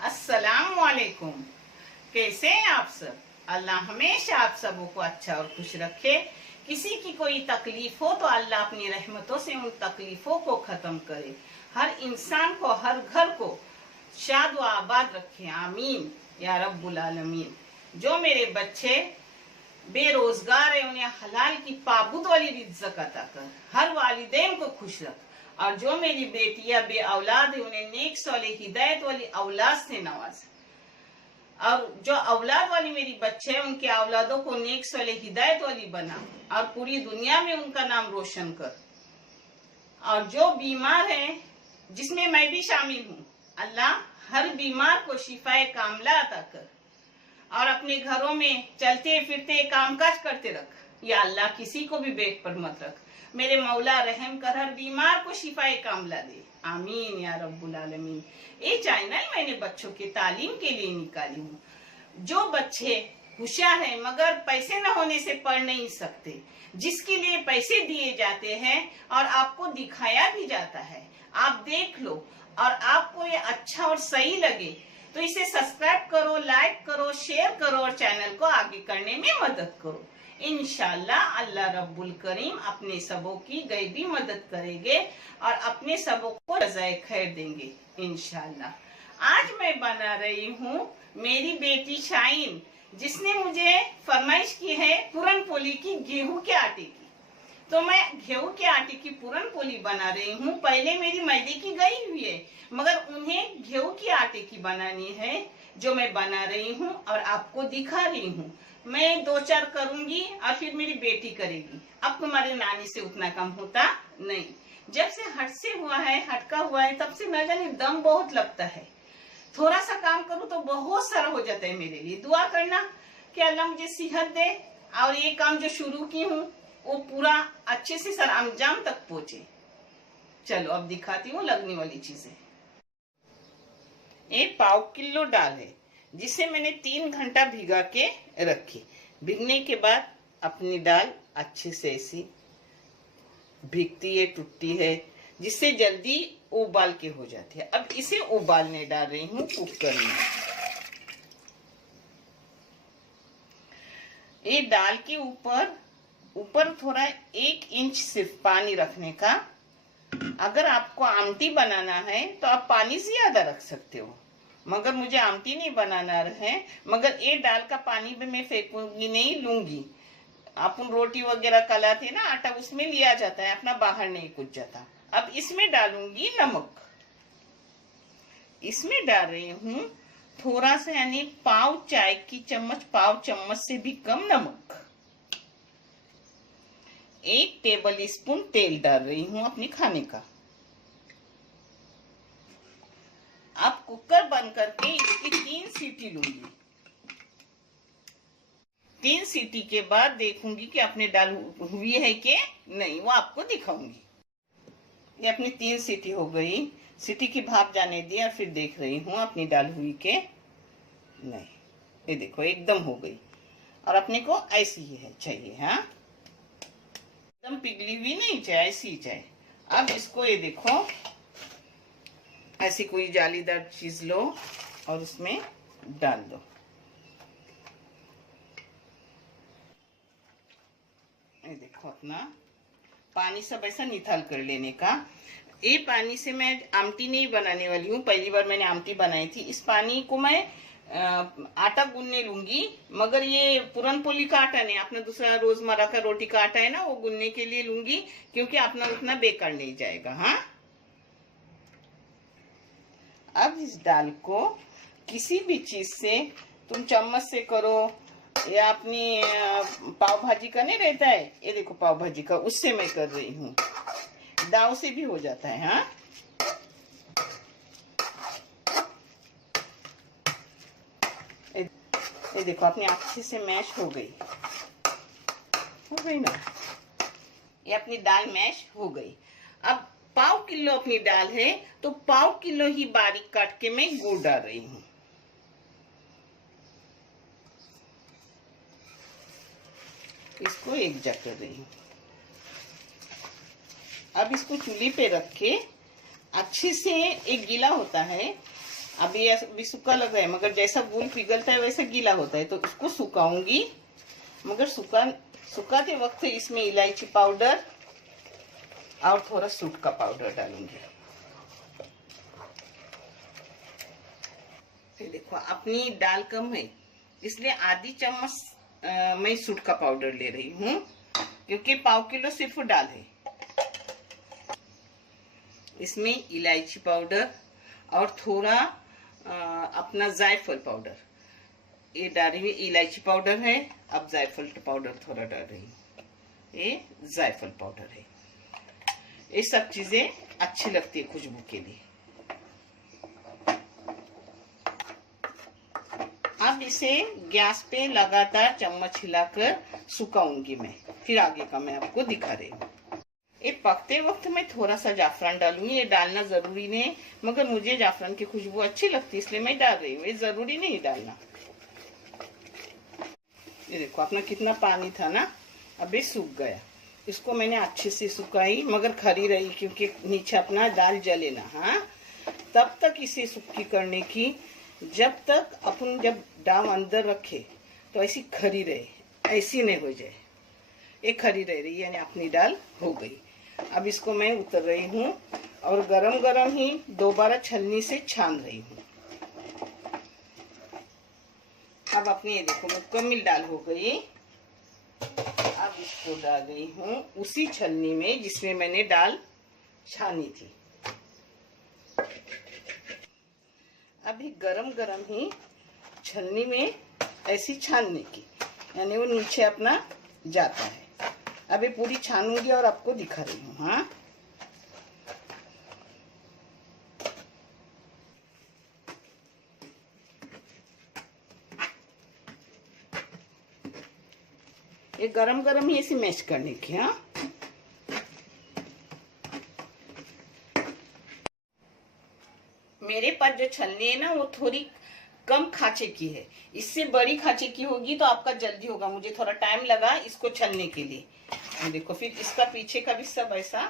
अस्सलाम वालेकुम। कैसे हैं आप सब? अल्लाह हमेशा आप सबों को अच्छा और खुश रखे। किसी की कोई तकलीफ हो तो अल्लाह अपनी रहमतों से उन तकलीफों को खत्म करे। हर इंसान को, हर घर को शाद व आबाद रखे। आमीन या रब्बुल आलमीन। जो मेरे बच्चे बेरोजगार है उन्हें हलाल की पाबूद वाली रिज़्क़ अता कर। हर वालिदैन को खुश रख। और जो मेरी बेटियां बे औलाद है उन्हें नेक सौले हिदायत वाली औलाद से नवाज। और जो औलाद वाली मेरी बच्चे हैं उनके औलादों को नेक सौले हिदायत वाली बना और पूरी दुनिया में उनका नाम रोशन कर। और जो बीमार है जिसमें मैं भी शामिल हूँ, अल्लाह हर बीमार को शिफाए कामला अता कर। और अपने घरों में चलते फिरते कामकाज करते रख। या अल्लाह किसी को भी बेड पर मत रख। मेरे मौला रहम कर, हर बीमार को शिफाए कामला दे। आमीन या रब्बुल आलमीन। ये चैनल मैंने बच्चों के तालीम के लिए निकाली हूँ। जो बच्चे होशियार है मगर पैसे न होने से पढ़ नहीं सकते, जिसके लिए पैसे दिए जाते हैं और आपको दिखाया भी जाता है, आप देख लो और आपको ये अच्छा और सही लगे तो इसे सब्सक्राइब करो, लाइक करो, शेयर करो और चैनल को आगे करने में मदद करो। इंशाल्लाह अल्लाह रब्बुल करीम अपने सबों की गैबी मदद करेंगे और अपने सबों को रज़ाए खैर देंगे इंशाल्लाह। आज मैं बना रही हूँ मेरी बेटी शाइन, जिसने मुझे फरमाइश की है पूरन पोली की, गेहूं के आटे की। तो मैं गेहूं के आटे की पूरन पोली बना रही हूँ। पहले मेरी मैदे की गई हुई है मगर उन्हें गेहूं की आटे की बनानी है, जो मैं बना रही हूँ और आपको दिखा रही हूँ। मैं 2-4 करूंगी और फिर मेरी बेटी करेगी। अब तुम्हारे नानी से उतना कम होता नहीं। जब से हट से हुआ है, हटका हुआ है, तब से न जाने दम बहुत लगता है। थोड़ा सा काम करूँ तो बहुत सारा हो जाता है। मेरे लिए दुआ करना कि अल्लाह मुझे सेहत दे और ये काम जो शुरू की हूँ वो पूरा अच्छे से सर अंजाम तक पहुंचे। चलो अब दिखाती हूँ लगने वाली चीजें। ये 1/4 किलो दाल है जिसे मैंने 3 घंटा भिगा के रखी। भिगने के बाद अपनी दाल अच्छे से ऐसी भीगती है, टूटती है, जिससे जल्दी उबाल के हो जाती है। अब इसे उबालने डाल रही हूँ कुकर में। ये दाल के ऊपर थोड़ा 1 इंच सिर्फ पानी रखने का। अगर आपको आमटी बनाना है तो आप पानी ज्यादा रख सकते हो, मगर मुझे आमटी नहीं बनाना है। मगर ये दाल का पानी भी मैं फेंकूंगी नहीं, लूंगी। अपन रोटी वगैरह कलाते ना आटा, उसमें लिया जाता है, अपना बाहर नहीं कुछ जाता। अब इसमें डालूंगी नमक। इसमें डाल रही हूँ थोड़ा सा, यानी पाव चाय की चम्मच, पाव चम्मच से भी कम नमक। 1 टेबल स्पून तेल डाल रही हूँ अपने खाने का। अब कुकर बंद करके इसकी 3 सीटी लूंगी। 3 सीटी के बाद देखूंगी कि अपने दाल हुई है कि नहीं, वो आपको दिखाऊंगी। ये अपनी 3 सीटी हो गई। सीटी की भाप जाने दी और फिर देख रही हूँ अपनी दाल हुई के नहीं। ये देखो एकदम हो गई। और अपने को ऐसी ही है चाहिए, हाँ, एकदम पिघली हुई नहीं चाहिए, ऐसी ही चाहिए। अब इसको ये देखो ऐसी कोई जालीदार चीज लो और उसमें डाल दो। ये देखो अपना पानी सब ऐसा निथाल कर लेने का। ये पानी से मैं आमटी नहीं बनाने वाली हूँ, पहली बार मैंने आमटी बनाई थी। इस पानी को मैं आटा गूंदने लूंगी, मगर ये पूरन पोली का आटा नहीं, अपना दूसरा रोजमर्रा का रोटी का आटा है ना, वो गूंदने के लिए लूंगी, क्योंकि अपना उतना बेकार नहीं जाएगा। हाँ, अब इस दाल को किसी भी चीज से, तुम चम्मच से करो या अपनी पाव भाजी का नहीं रहता है, ये देखो पाव भाजी का, उससे मैं कर रही हूँ। दाव से भी हो जाता है। हाँ, ये देखो अपनी अच्छे से मैश हो गई ना, ये अपनी दाल मैश हो गई। अब 1/4 किलो अपनी दाल है तो 1/4 किलो ही बारीक काट के मैं गुड़ डाल रही हूँ। इसको एक जग कर रही हूँ। अब इसको चूल्हे पे रख के अच्छे से, एक गीला होता है, अभी अभी सूखा लग रहा है, मगर जैसा गुल पिघलता है वैसा गीला होता है, तो इसको सुखाऊंगी। मगर सुखाते वक्त इसमें इलायची पाउडर और थोड़ा सूट का पाउडर डालूंगी। देखो अपनी दाल कम है, इसलिए आधी चम्मच मैं सूट का पाउडर ले रही हूँ, क्योंकि 1/4 किलो सिर्फ दाल है। इसमें इलायची पाउडर और थोड़ा अपना जायफल पाउडर ये डाल रही हूँ। इलायची पाउडर है, अब जायफल पाउडर थोड़ा डाल रही हूँ। ये जायफल पाउडर है। ये सब चीजें अच्छी लगती है खुशबू के लिए। अब इसे गैस पे लगातार चम्मच हिलाकर सुखाऊंगी मैं, फिर आगे का मैं आपको दिखा रही हूँ। ये पकते वक्त मैं थोड़ा सा जाफरान डालूंगी। ये डालना जरूरी नहीं, मगर मुझे जाफरान की खुशबू अच्छी लगती है इसलिए मैं डाल रही हूँ। ये जरूरी नहीं डालना। ये देखो अपना कितना पानी था ना, अभी सूख गया। इसको मैंने अच्छे से सुखाई, मगर खरी रही क्योंकि नीचे अपना दाल जले ना। हाँ, तब तक इसे सूखी करने की, जब तक अपन जब दाल अंदर रखे तो ऐसी खरी रहे, ऐसी नहीं हो जाए। ये खरी रह रही है, यानी अपनी दाल हो गई। अब इसको मैं उतर रही हूँ और गरम गरम ही दोबारा छलनी से छान रही हूँ। अब अपनी ये देखो मुकम्मल दाल हो गई। अब इसको डाल रही हूँ उसी छलनी में जिसमें मैंने दाल छानी थी। अभी गरम गरम ही छलनी में ऐसी छानने की, यानी वो नीचे अपना जाता है। अभी पूरी छानूंगी और आपको दिखा रही हूँ। हाँ, ये गरम गरम ही ऐसी मैश करने की। हाँ, मेरे पास जो छलनी है ना वो थोड़ी कम खांचे की है। इससे बड़ी खांचे की होगी तो आपका जल्दी होगा। मुझे थोड़ा टाइम लगा इसको छलने के लिए। देखो फिर इसका पीछे का भी सब ऐसा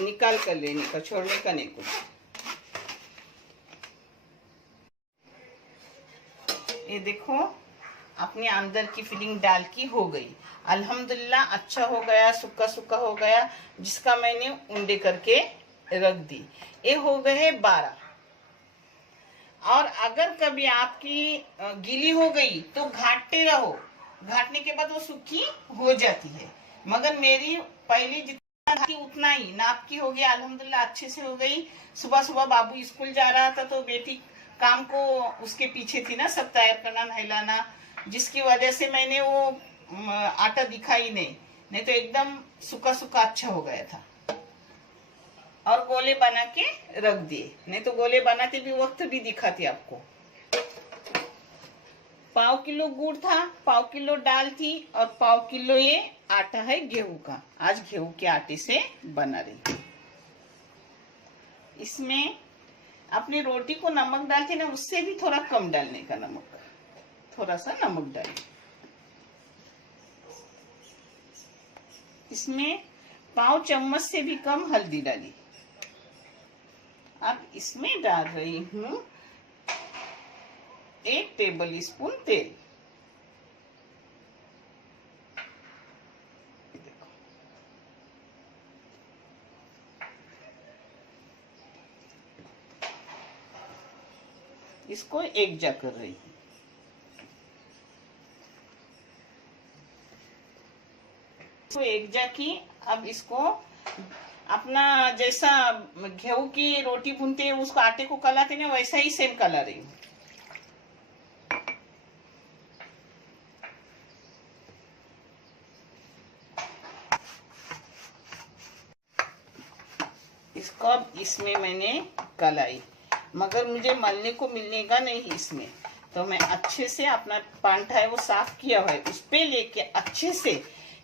निकाल कर लेने का, छोड़ने का नहीं कुछ। ये देखो अपने अंदर की फिलिंग दाल की हो गई। अल्हम्दुलिल्लाह अच्छा हो गया, सूखा सूखा हो गया, जिसका मैंने उंडे करके रख दी। ये हो गए 12। और अगर कभी आपकी गीली हो गई तो घाटते रहो, घाटने के बाद वो सूखी हो जाती है। मगर मेरी पहले जितना थी उतना ही नाप की हो गया। अल्हम्दुलिल्लाह अच्छे से हो गई। सुबह सुबह बाबू स्कूल जा रहा था तो बेटी काम को उसके पीछे थी ना, सब तैयार करना नहलाना, जिसकी वजह से मैंने वो आटा दिखा ही नहीं तो एकदम सूखा सूखा अच्छा हो गया था। और गोले बना के रख दिए, नहीं तो गोले बनाते भी वक्त भी दिखाती आपको। 1/4 किलो गुड़ था, 1/4 किलो दाल थी और 1/4 किलो ये आटा है गेहूं का। आज गेहूं के आटे से बना रही। इसमें अपनी रोटी को नमक डालते ना, उससे भी थोड़ा कम डालने का नमक, थोड़ा सा नमक डालिए। इसमें 1/4 चम्मच से भी कम हल्दी डाली। अब इसमें डाल रही हूँ 1 टेबल स्पून तेल। देखो इसको एकजा कर रही हूँ। इसको एकजा की। अब इसको अपना जैसा गेहूं की रोटी भूनते हैं उसको आटे को कलाते ना, वैसा ही सेम कला रही हूँ। इसको इसमें मैंने कलाई, मगर मुझे मलने को मिलेगा नहीं इसमें, तो मैं अच्छे से अपना पांठा है वो साफ किया हुआ है, उस पे लेके अच्छे से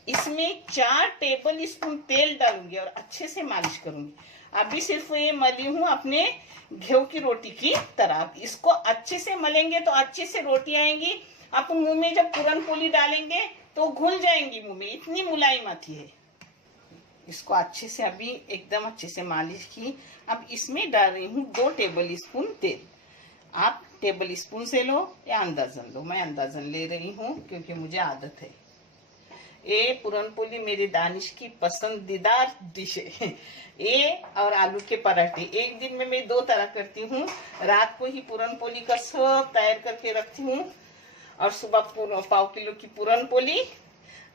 इसमें 4 टेबल स्पून तेल डालूंगी और अच्छे से मालिश करूंगी। अभी सिर्फ ये मली हूँ अपने गेहूं की रोटी की तरह। इसको अच्छे से मलेंगे तो अच्छे से रोटी आएंगी। आप मुंह में जब पूरनपोली डालेंगे तो घुल जाएंगी मुंह में, इतनी मुलायम आती है। इसको अच्छे से अभी एकदम अच्छे से मालिश की। अब इसमें डाल रही हूँ 2 टेबल स्पून तेल। आप टेबल स्पून से लो या अंदाजन लो, मैं अंदाजन ले रही हूँ क्योंकि मुझे आदत है। ये पूरनपोली मेरे दानिश की पसंदीदा डिश है। ये और आलू के पराठे एक दिन में मैं 2 तरह करती हूँ। रात को ही पूरनपोली का सब तैयार करके रखती हूँ और सुबह पाव किलो की पूरनपोली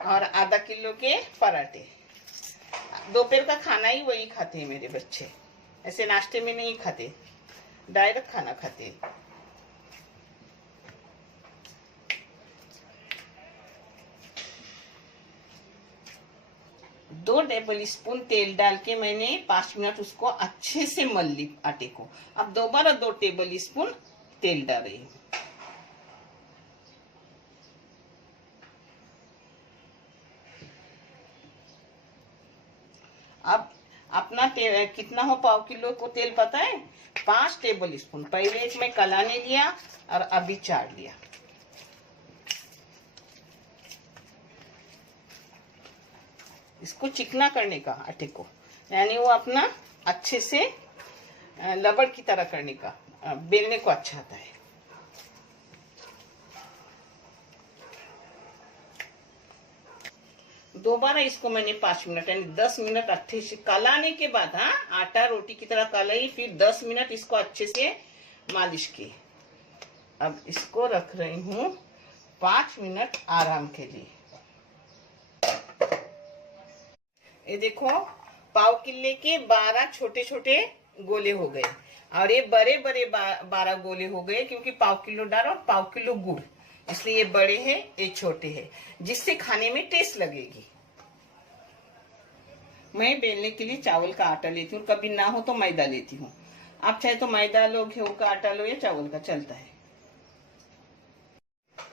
और आधा किलो के पराठे। दोपहर का खाना ही वही खाते हैं मेरे बच्चे, ऐसे नाश्ते में नहीं खाते, डायरेक्ट खाना खाते हैं। दो टेबल स्पून तेल डाल के मैंने 5 मिनट उसको अच्छे से मल ली आटे को। अब दोबारा 2 टेबल स्पून तेल डाल रही हूँ। अब अपना कितना हो पाव किलो को तेल पता है? 5 टेबल स्पून। पहले एक मैं कलाने लिया और अभी चार लिया। इसको चिकना करने का आटे को, यानी वो अपना अच्छे से लबड़ की तरह करने का, बेलने को अच्छा आता है। दोबारा इसको मैंने 5 मिनट यानी 10 मिनट अच्छे से कलाने के बाद, हाँ, आटा रोटी की तरह कलाई, फिर 10 मिनट इसको अच्छे से मालिश की। अब इसको रख रही हूँ 5 मिनट आराम के लिए। ये देखो पाव किले के 12 छोटे छोटे गोले हो गए और ये बड़े बड़े 12 गोले हो गए, क्योंकि पाव किलो दाल और पाव किलो गुड़, इसलिए ये बड़े हैं ये छोटे हैं, जिससे खाने में टेस्ट लगेगी। मैं बेलने के लिए चावल का आटा लेती हूँ, कभी ना हो तो मैदा लेती हूँ। आप चाहे तो मैदा लो, गेहूं का आटा लो या चावल का, चलता है।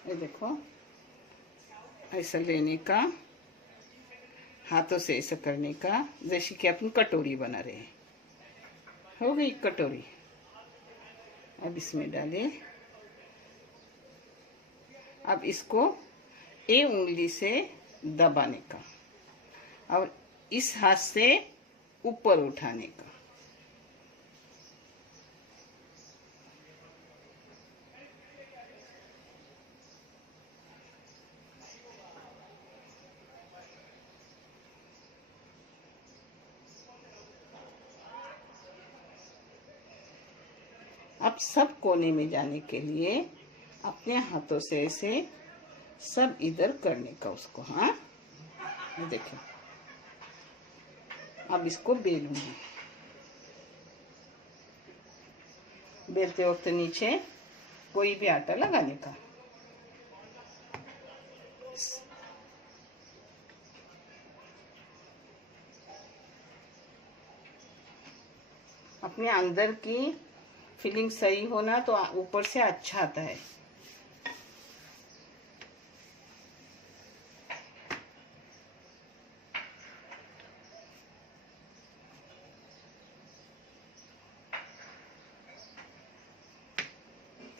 ये देखो ऐसा लेने का, हाथों से ऐसा करने का, जैसे कि अपन कटोरी बना रहे हैं। हो गई कटोरी। अब इसमें डाले। अब इसको एक उंगली से दबाने का और इस हाथ से ऊपर उठाने का। अब सब कोने में जाने के लिए अपने हाथों से ऐसे सब इधर करने का उसको। हाँ, देखो अब इसको बेलूंगी। बेलते वक्त नीचे कोई भी आटा लगाने का। अपने अंदर की फीलिंग सही होना तो ऊपर से अच्छा आता है।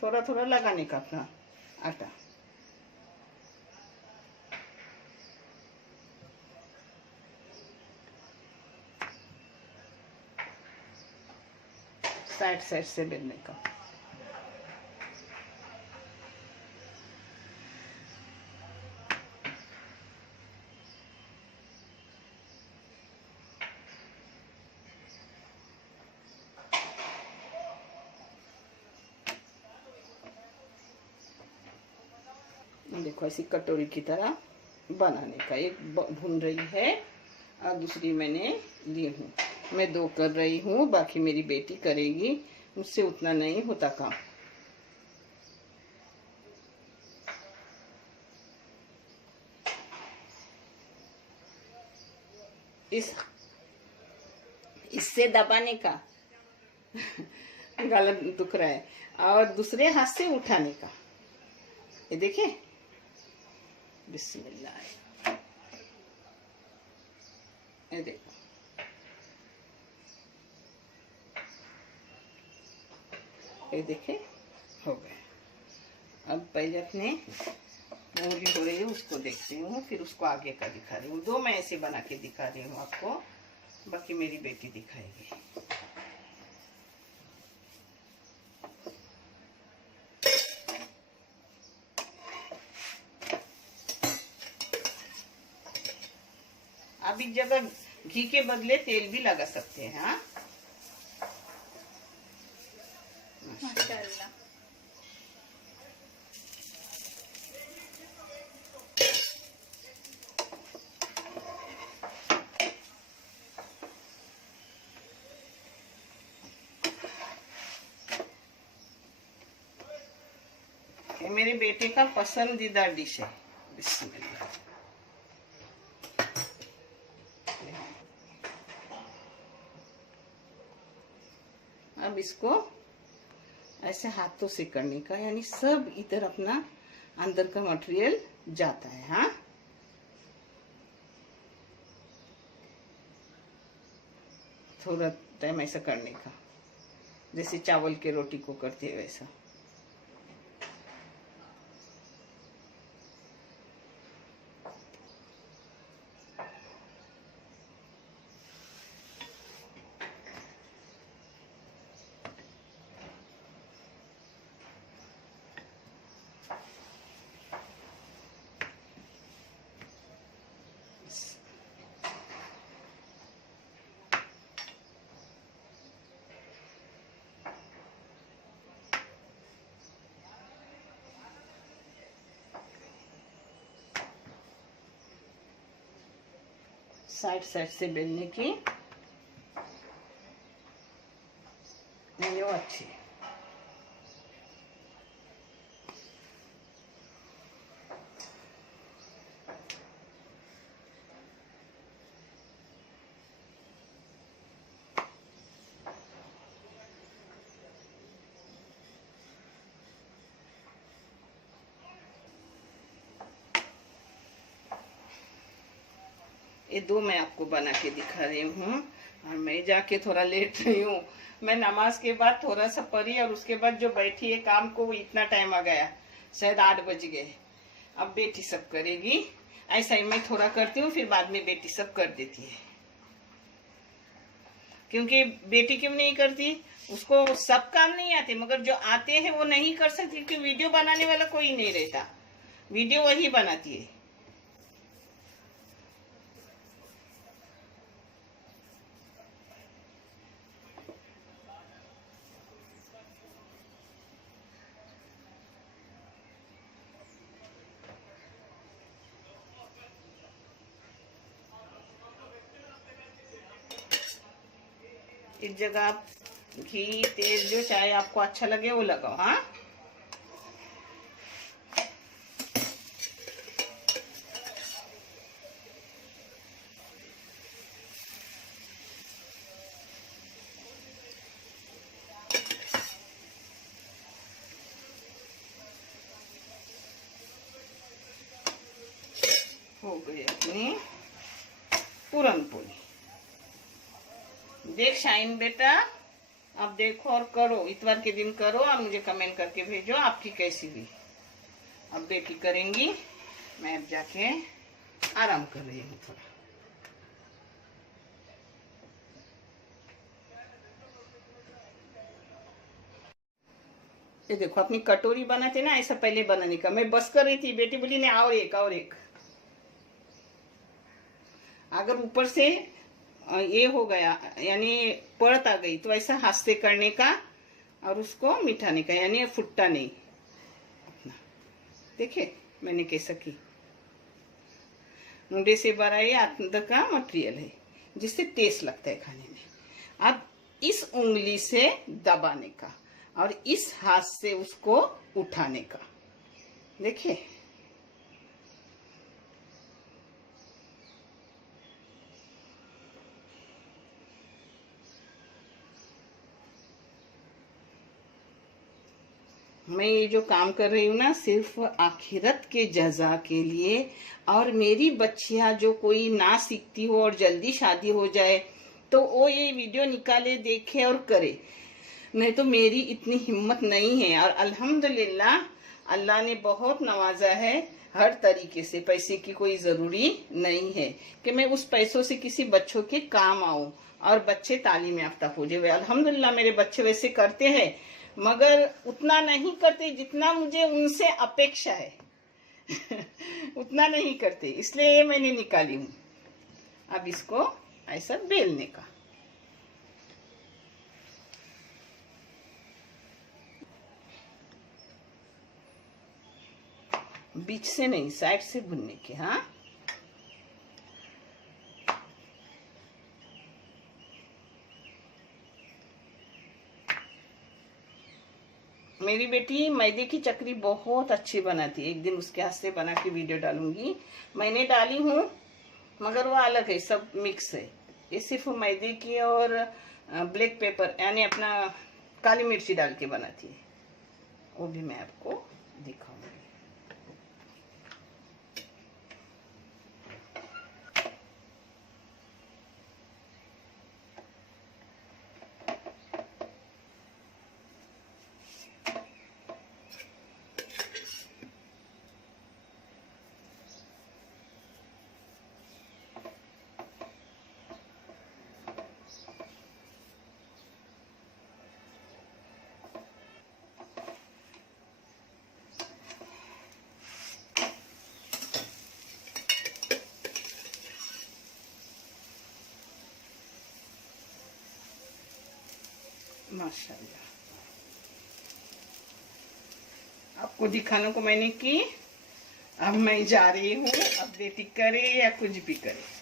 थोड़ा थोड़ा लगाने का अपना आटा। साइड साइड से बेलने का। देखो ऐसी कटोरी की तरह बनाने का। एक भून रही है और दूसरी मैंने ली हूँ। मैं 2 कर रही हूँ, बाकी मेरी बेटी करेगी, मुझसे उतना नहीं होता काम। इससे दबाने का गला दुख रहा है और दूसरे हाथ से उठाने का। ये देखिए, बिस्मिल्लाह। ये देखो, ये देखे हो गए। अब पहले अपने मूंगली हो रही है उसको देखती हूँ, फिर उसको आगे का दिखा रही हूँ। 2 मैं ऐसे बना के दिखा रही हूँ आपको, बाकी मेरी बेटी दिखाएगी। जगह घी के बदले तेल भी लगा सकते हैं। हाँ, माशाल्लाह। ये मेरे बेटे का पसंदीदा डिश है। बिस्मिल्लाह। अब इसको ऐसे हाथों से करने का, यानी सब इधर अपना अंदर का मटेरियल जाता है। हाँ, थोड़ा टाइम ऐसा करने का, जैसे चावल के रोटी को करते हैं वैसा। साइड साइड से बेलने की, ये अच्छी। ये दो मैं आपको बना के दिखा रही हूँ, और मैं जाके थोड़ा लेट रही हूँ। मैं नमाज के बाद थोड़ा सा पढ़ी और उसके बाद जो बैठी है काम को, इतना टाइम आ गया, शायद 8 बज गए। अब बेटी सब करेगी, ऐसा ही मैं थोड़ा करती हूँ, फिर बाद में बेटी सब कर देती है। क्योंकि बेटी क्यों नहीं करती, उसको सब काम नहीं आते, मगर जो आते हैं वो नहीं कर सकती, क्योंकि वीडियो बनाने वाला कोई नहीं रहता, वीडियो वही बनाती है। इस जगह आप घी तेल जो चाहे आपको अच्छा लगे वो लगाओ। हाँ, हो गई अपनी पूरन पोली। देख शाइन बेटा, आप देखो और करो, इतवार के दिन करो और मुझे कमेंट करके भेजो आपकी कैसी हुई। अब बेटी करेंगी, मैं अब जाके आराम कर रही हूँ थोड़ा। ये देखो अपनी कटोरी बनाते ना, ऐसा पहले बनाने का। मैं बस कर रही थी, बेटी बोली नहीं और एक और एक। अगर ऊपर से ये हो गया, यानी परत आ गई, तो ऐसा हाथ से करने का और उसको मिठाने का, यानी फुट्टा नहीं अपना। देखे मैंने कैसा की, मुंडे से भरा ये अंदर का मटेरियल है, जिससे टेस्ट लगता है खाने में। अब इस उंगली से दबाने का और इस हाथ से उसको उठाने का। देखिए मैं ये जो काम कर रही हूँ ना, सिर्फ आखिरत के जजा के लिए, और मेरी बच्चियां जो कोई ना सीखती हो और जल्दी शादी हो जाए तो वो ये वीडियो निकाले, देखे और करे। नहीं तो मेरी इतनी हिम्मत नहीं है। और अल्हम्दुलिल्लाह अल्लाह ने बहुत नवाजा है हर तरीके से। पैसे की कोई जरूरी नहीं है कि मैं उस पैसों से किसी बच्चों के काम आऊं और बच्चे तालीम याफ्ता हो जाए। अल्हम्दुलिल्लाह मेरे बच्चे वैसे करते हैं, मगर उतना नहीं करते जितना मुझे उनसे अपेक्षा है। उतना नहीं करते, इसलिए ये मैंने निकाली हूँ। अब इसको ऐसा बेलने का। बीच से नहीं, साइड से भुनने के। हाँ, मेरी बेटी मैदे की चकरी बहुत अच्छी बनाती है। एक दिन उसके हाथ से बना के वीडियो डालूंगी। मैंने डाली हूँ मगर वो अलग है, सब मिक्स है। ये सिर्फ मैदे की और ब्लैक पेपर यानी अपना काली मिर्ची डाल के बनाती है। वो भी मैं आपको दिखाऊंगी। माशाल्लाह, आपको दिखाने को मैंने की। अब मैं जा रही हूँ। अब बेटी करे या कुछ भी करे,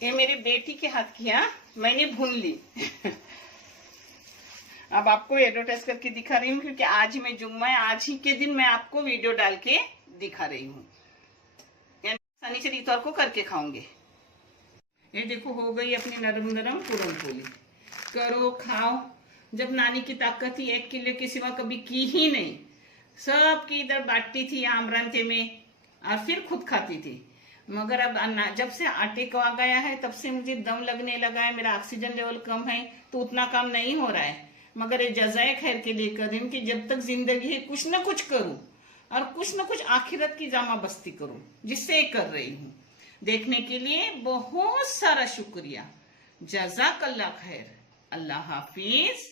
ये मेरी बेटी के हाथ की। हाँ, मैंने भून ली। अब आपको एडवर्टाइज करके दिखा रही हूँ क्योंकि आज ही मैं जुम्मा है, आज ही के दिन मैं आपको वीडियो डाल के दिखा रही हूँ। शनिचर इतवार को करके खाऊंगे। ये देखो हो गई अपनी नरम नरम पूरन पोली। करो खाओ। जब नानी की ताकत थी 1 किलो के सिवा कभी की ही नहीं। सबकी इधर बांटती थी आमरांते में और फिर खुद खाती थी। मगर अब जब से आटे को आ गया है तब से मुझे दम लगने लगा है, मेरा ऑक्सीजन लेवल कम है तो उतना काम नहीं हो रहा है। मगर ये जज़ाए खैर के लिए कर रही हूँ कि जब तक जिंदगी है कुछ ना कुछ करूं और कुछ ना कुछ आखिरत की जामा बस्ती करूं, जिससे कर रही हूँ। देखने के लिए बहुत सारा शुक्रिया। जज़ाकल्लाह खैर। अल्लाह हाफिज।